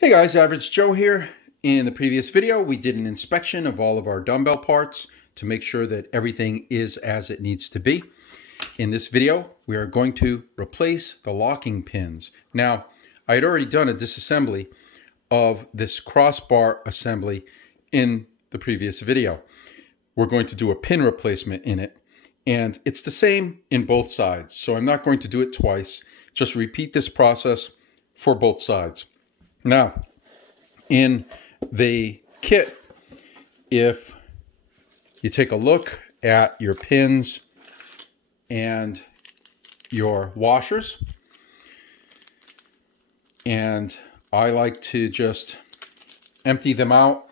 Hey guys, Average Joe here. In the previous video, we did an inspection of all of our dumbbell parts to make sure that everything is as it needs to be. In this video, we are going to replace the locking pins. Now, I had already done a disassembly of this crossbar assembly in the previous video. We're going to do a pin replacement in it, and it's the same in both sides. So I'm not going to do it twice. Just repeat this process for both sides. Now, in the kit, if you take a look at your pins and your washers, and I like to just empty them out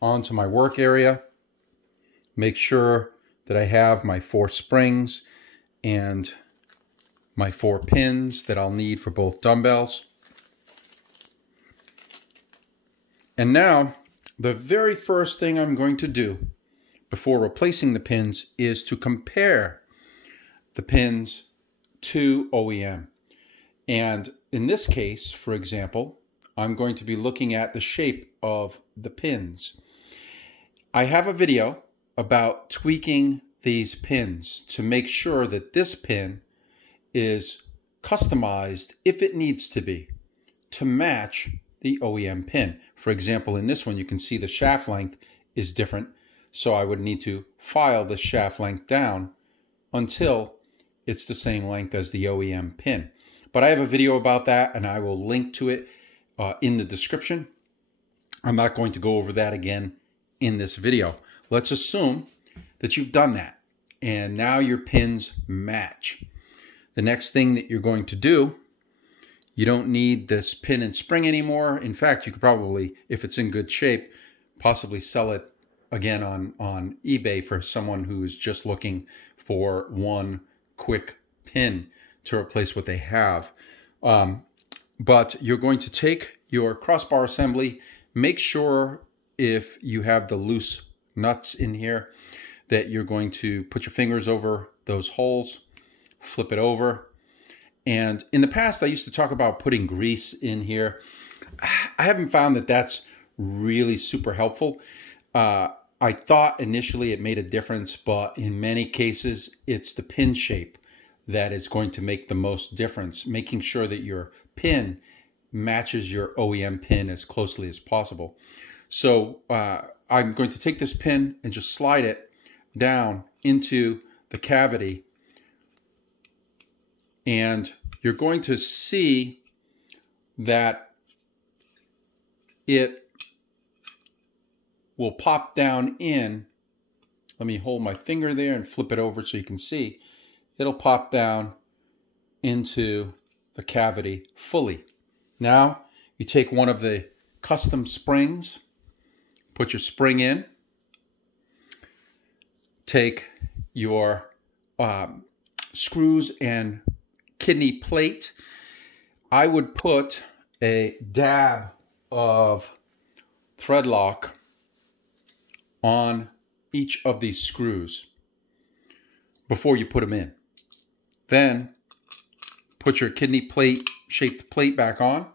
onto my work area, make sure that I have my 4 springs and my 4 pins that I'll need for both dumbbells. And now, the very first thing I'm going to do before replacing the pins is to compare the pins to OEM. And in this case, for example, I'm going to be looking at the shape of the pins. I have a video about tweaking these pins to make sure that this pin is customized if it needs to be to match the OEM pin. For example, in this one, you can see the shaft length is different. So I would need to file the shaft length down until it's the same length as the OEM pin. But I have a video about that, and I will link to it in the description. I'm not going to go over that again in this video. Let's assume that you've done that, and now your pins match. The next thing that you're going to do, you don't need this pin and spring anymore. In fact, you could probably, if it's in good shape, possibly sell it again on eBay for someone who is just looking for one quick pin to replace what they have. But you're going to take your crossbar assembly, make sure if you have the loose nuts in here that you're going to put your fingers over those holes, flip it over. And in the past, I used to talk about putting grease in here. I haven't found that that's really super helpful. I thought initially it made a difference, but in many cases, it's the pin shape that is going to make the most difference, making sure that your pin matches your OEM pin as closely as possible. So I'm going to take this pin and just slide it down into the cavity, and you're going to see that it will pop down in. Let me hold my finger there and flip it over so you can see. It'll pop down into the cavity fully. Now, you take one of the custom springs, put your spring in, take your screws and kidney plate. I would put a dab of thread lock on each of these screws before you put them in. Then put your kidney plate shaped plate back on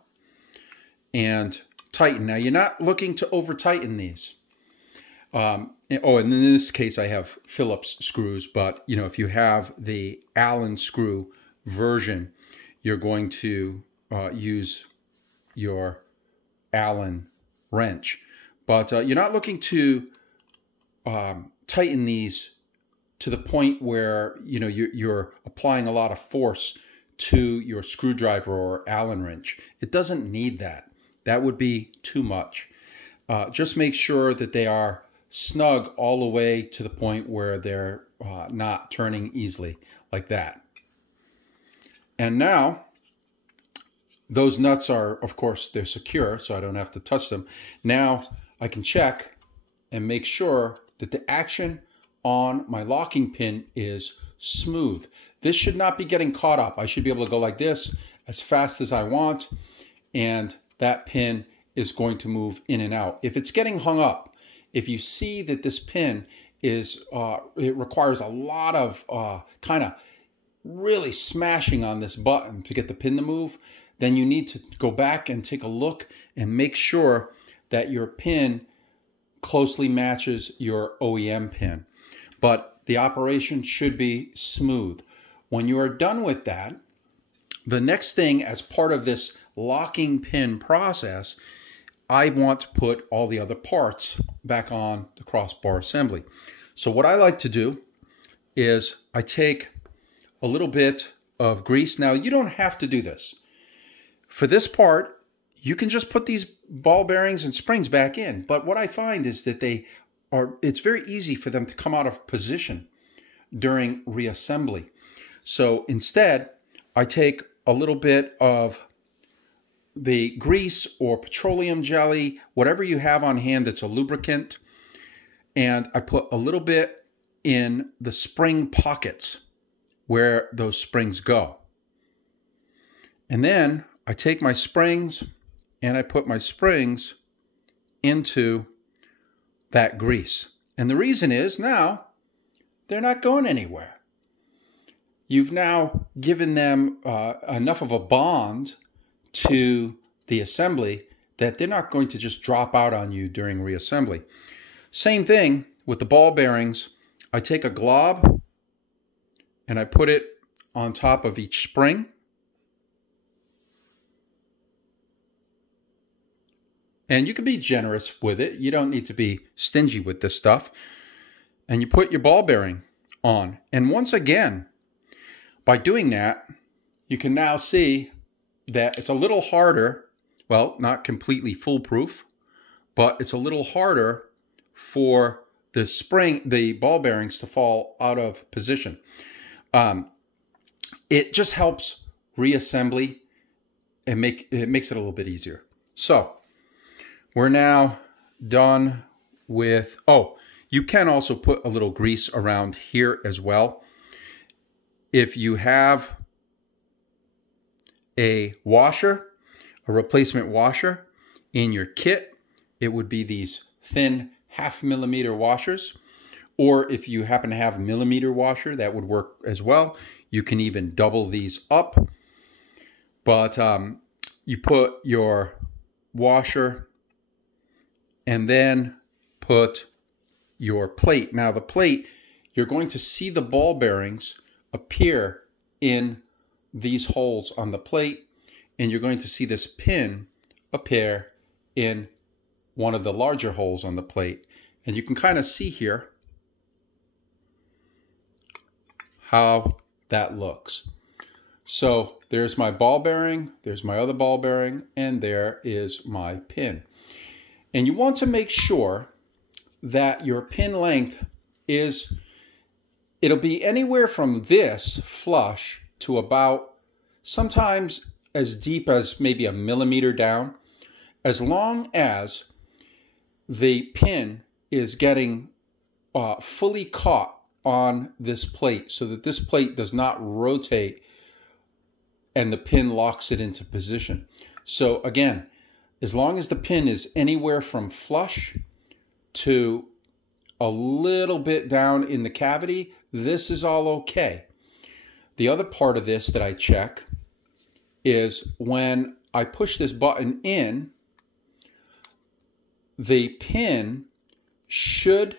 and tighten. Now you're not looking to over tighten these. And in this case I have Phillips screws, but you know, if you have the Allen screw version, you're going to use your Allen wrench. But you're not looking to tighten these to the point where you're applying a lot of force to your screwdriver or Allen wrench. It doesn't need that. That would be too much. Just make sure that they are snug all the way to the point where they're not turning easily like that. And now those nuts are, of course, they're secure, so I don't have to touch them. Now I can check and make sure that the action on my locking pin is smooth. This should not be getting caught up. I should be able to go like this as fast as I want, and that pin is going to move in and out. If it's getting hung up, if you see that this pin is, it requires a lot of kind of really smashing on this button to get the pin to move, then you need to go back and take a look and make sure that your pin closely matches your OEM pin. But the operation should be smooth. When you are done with that, the next thing as part of this locking pin process, I want to put all the other parts back on the crossbar assembly. So what I like to do is I take a little bit of grease. Now, you don't have to do this. For this part, you can just put these ball bearings and springs back in. But what I find is that it's very easy for them to come out of position during reassembly. So instead, I take a little bit of the grease or petroleum jelly, whatever you have on hand that's a lubricant, and I put a little bit in the spring pockets where those springs go. And then I take my springs and I put my springs into that grease. And the reason is now they're not going anywhere. You've now given them enough of a bond to the assembly that they're not going to just drop out on you during reassembly. Same thing with the ball bearings. I take a glob and I put it on top of each spring. And you can be generous with it. You don't need to be stingy with this stuff. And you put your ball bearing on. And once again, by doing that, you can now see that it's a little harder, well, not completely foolproof, but it's a little harder for the ball bearings to fall out of position. It just helps reassembly and it makes it a little bit easier. So we're now done with, you can also put a little grease around here as well. If you have a washer, a replacement washer in your kit, it would be these thin 0.5 millimeter washers. Or if you happen to have a millimeter washer, that would work as well. You can even double these up. But you put your washer and then put your plate. Now the plate, you're going to see the ball bearings appear in these holes on the plate, and you're going to see this pin appear in one of the larger holes on the plate. And you can kind of see here how that looks. So there's my ball bearing, there's my other ball bearing, and there is my pin. And you want to make sure that your pin length is, it'll be anywhere from this flush to about sometimes as deep as maybe 1 millimeter down, as long as the pin is getting fully caught on this plate so that this plate does not rotate and the pin locks it into position. So again, as long as the pin is anywhere from flush to a little bit down in the cavity, this is all okay. The other part of this that I check is when I push this button in, the pin should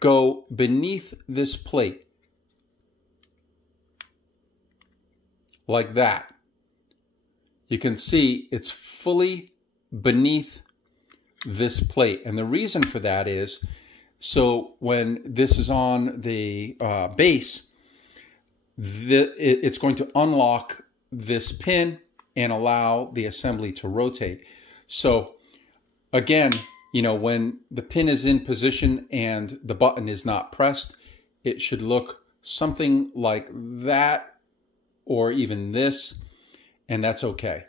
go beneath this plate. Like that. You can see it's fully beneath this plate. And the reason for that is, so when this is on the base, it's going to unlock this pin and allow the assembly to rotate. So again, you know, when the pin is in position and the button is not pressed, it should look something like that or even this, and that's okay.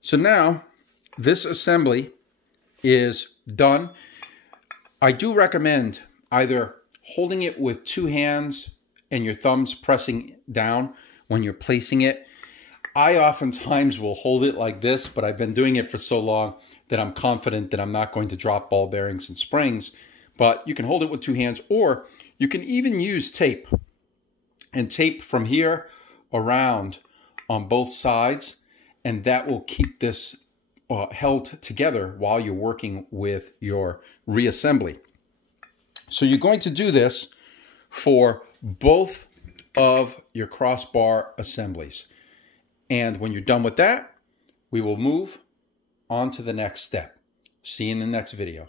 So now this assembly is done. I do recommend either holding it with 2 hands and your thumbs pressing down when you're placing it. I oftentimes will hold it like this, but I've been doing it for so long that I'm confident that I'm not going to drop ball bearings and springs. But you can hold it with 2 hands, or you can even use tape. And tape from here around on both sides, and that will keep this held together while you're working with your reassembly. So you're going to do this for both of your crossbar assemblies. And when you're done with that, we will move on to the next step. See you in the next video.